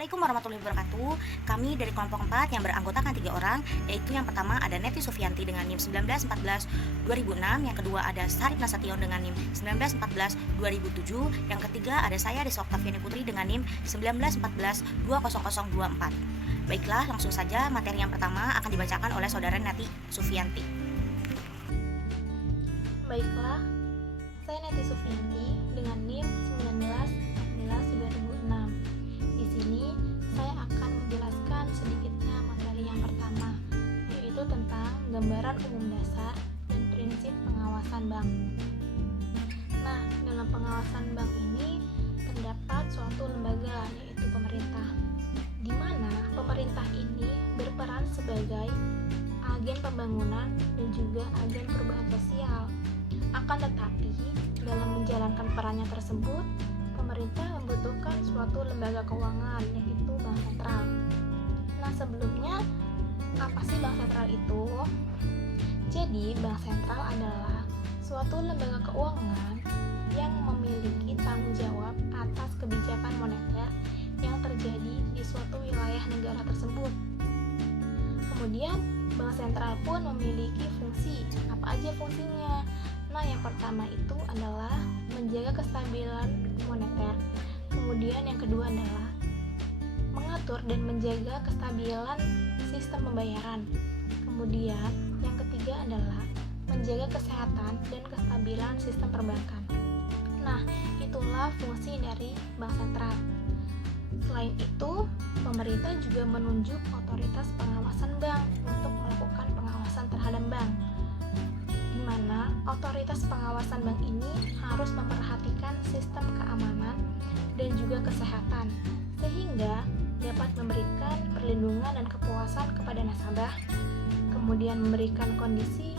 Assalamualaikum warahmatullahi wabarakatuh. Kami dari kelompok 4 yang beranggotakan 3 orang, yaitu yang pertama ada Neti Sufianti dengan NIM 1914-2006, yang kedua ada Sarip Nasution dengan NIM 1914-2007, yang ketiga ada saya Desa Oktaviani Putri dengan NIM 1914-20024. Baiklah, langsung saja materi yang pertama akan dibacakan oleh saudara Neti Sufianti. Baiklah, saya Neti Sufianti dengan NIM 1914-2006. Di sini saya akan menjelaskan sedikitnya materi yang pertama, yaitu tentang gambaran umum dasar dan prinsip pengawasan bank. Nah, dalam pengawasan bank ini terdapat suatu lembaga, yaitu pemerintah, di mana pemerintah ini berperan sebagai agen pembangunan dan juga agen perubahan sosial. Akan tetapi, dalam menjalankan perannya tersebut, pemerintah membutuhkan suatu lembaga keuangan, yaitu bank sentral. Nah, sebelumnya, apa sih bank sentral itu? Jadi, bank sentral adalah suatu lembaga keuangan yang memiliki tanggung jawab atas kebijakan moneter yang terjadi di suatu wilayah negara tersebut. Kemudian, bank sentral pun memiliki fungsi. Apa aja fungsinya? Nah, yang pertama itu adalah menjaga kestabilan moneter. Kemudian yang kedua adalah mengatur dan menjaga kestabilan sistem pembayaran. Kemudian yang ketiga adalah menjaga kesehatan dan kestabilan sistem perbankan. Nah, itulah fungsi dari bank sentral. Selain itu, pemerintah juga menunjuk otoritas pengawasan bank untuk melakukan pengawasan terhadap bank, di mana otoritas pengawasan bank ini harus memperhatikan sistem keamanan dan juga kesehatan, sehingga dapat memberikan perlindungan dan kepuasan kepada nasabah, kemudian memberikan kondisi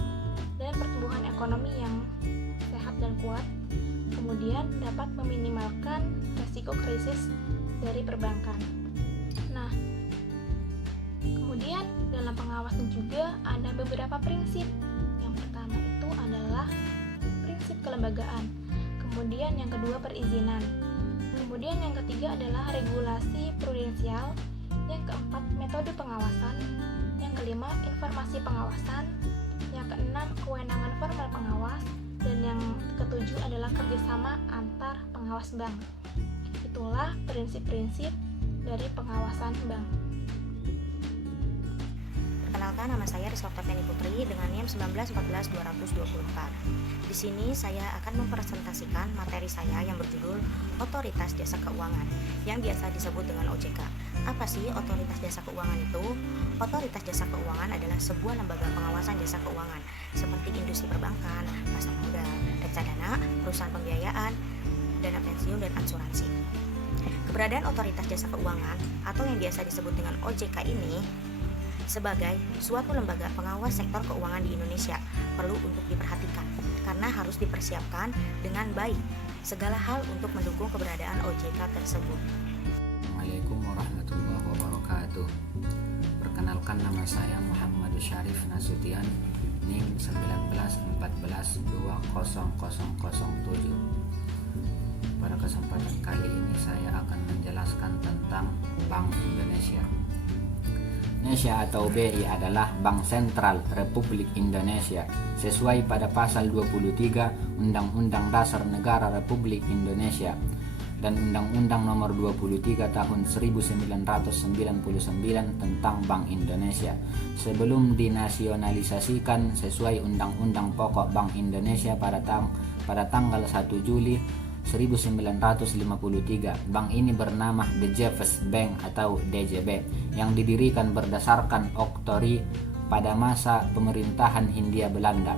dan pertumbuhan ekonomi yang sehat dan kuat, kemudian dapat meminimalkan risiko krisis dari perbankan. Nah, kemudian dalam pengawasan juga ada beberapa prinsip. Yang pertama itu adalah prinsip kelembagaan, kemudian yang kedua perizinan, kemudian yang ketiga adalah regulasi prudensial, yang keempat metode pengawasan, yang kelima informasi pengawasan, yang keenam kewenangan formal pengawas, dan yang ketujuh adalah kerjasama antar pengawas bank. Itulah prinsip-prinsip dari pengawasan bank. Perkenalkan, nama saya Desa Oktaviani Putri dengan NIM 1914-20024. Di sini saya akan mempresentasikan materi saya yang berjudul Otoritas Jasa Keuangan, yang biasa disebut dengan OJK. Apa sih Otoritas Jasa Keuangan itu? Otoritas Jasa Keuangan adalah sebuah lembaga pengawasan jasa keuangan seperti industri perbankan, pasar modal, reksadana, perusahaan pembiayaan, dana pensiun, dan asuransi. Keberadaan Otoritas Jasa Keuangan atau yang biasa disebut dengan OJK ini sebagai suatu lembaga pengawas sektor keuangan di Indonesia perlu untuk diperhatikan karena harus dipersiapkan dengan baik segala hal untuk mendukung keberadaan OJK tersebut. Assalamualaikum warahmatullahi wabarakatuh. Perkenalkan, nama saya Muhammad Syarif Nasution, NIM 1914-20007. Pada kesempatan kali ini saya akan menjelaskan tentang Bank Indonesia. Indonesia atau BI adalah Bank Sentral Republik Indonesia sesuai pada pasal 23 Undang-Undang Dasar Negara Republik Indonesia dan Undang-Undang Nomor 23 Tahun 1999 tentang Bank Indonesia sebelum dinasionalisasikan sesuai Undang-Undang Pokok Bank Indonesia pada tanggal 1 Juli 1953. Bank ini bernama The Jefes Bank atau DJB yang didirikan berdasarkan oktroi pada masa pemerintahan Hindia Belanda.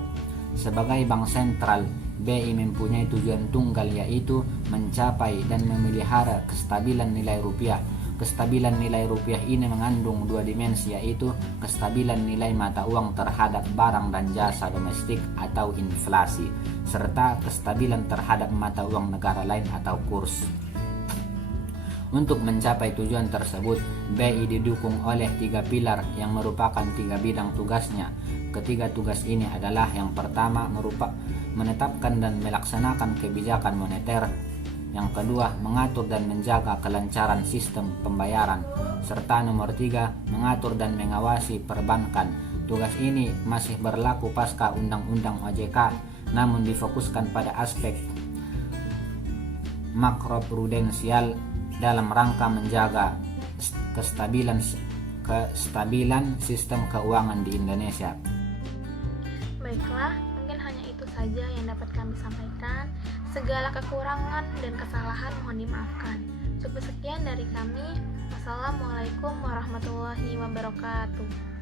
Sebagai bank sentral, BI mempunyai tujuan tunggal, yaitu mencapai dan memelihara kestabilan nilai rupiah. Kestabilan nilai rupiah ini mengandung dua dimensi, yaitu kestabilan nilai mata uang terhadap barang dan jasa domestik atau inflasi, serta kestabilan terhadap mata uang negara lain atau kurs. Untuk mencapai tujuan tersebut, BI didukung oleh 3 pilar yang merupakan 3 bidang tugasnya. Ketiga tugas ini adalah yang pertama menetapkan dan melaksanakan kebijakan moneter, Yang kedua, mengatur dan menjaga kelancaran sistem pembayaran. Serta nomor 3, mengatur dan mengawasi perbankan. Tugas ini masih berlaku pasca Undang-Undang OJK, namun difokuskan pada aspek makroprudensial dalam rangka menjaga kestabilan sistem keuangan di Indonesia. Baiklah, mungkin hanya itu saja yang dapat kami sampaikan. Segala kekurangan dan kesalahan mohon dimaafkan. Cukup sekian dari kami. Wassalamualaikum warahmatullahi wabarakatuh.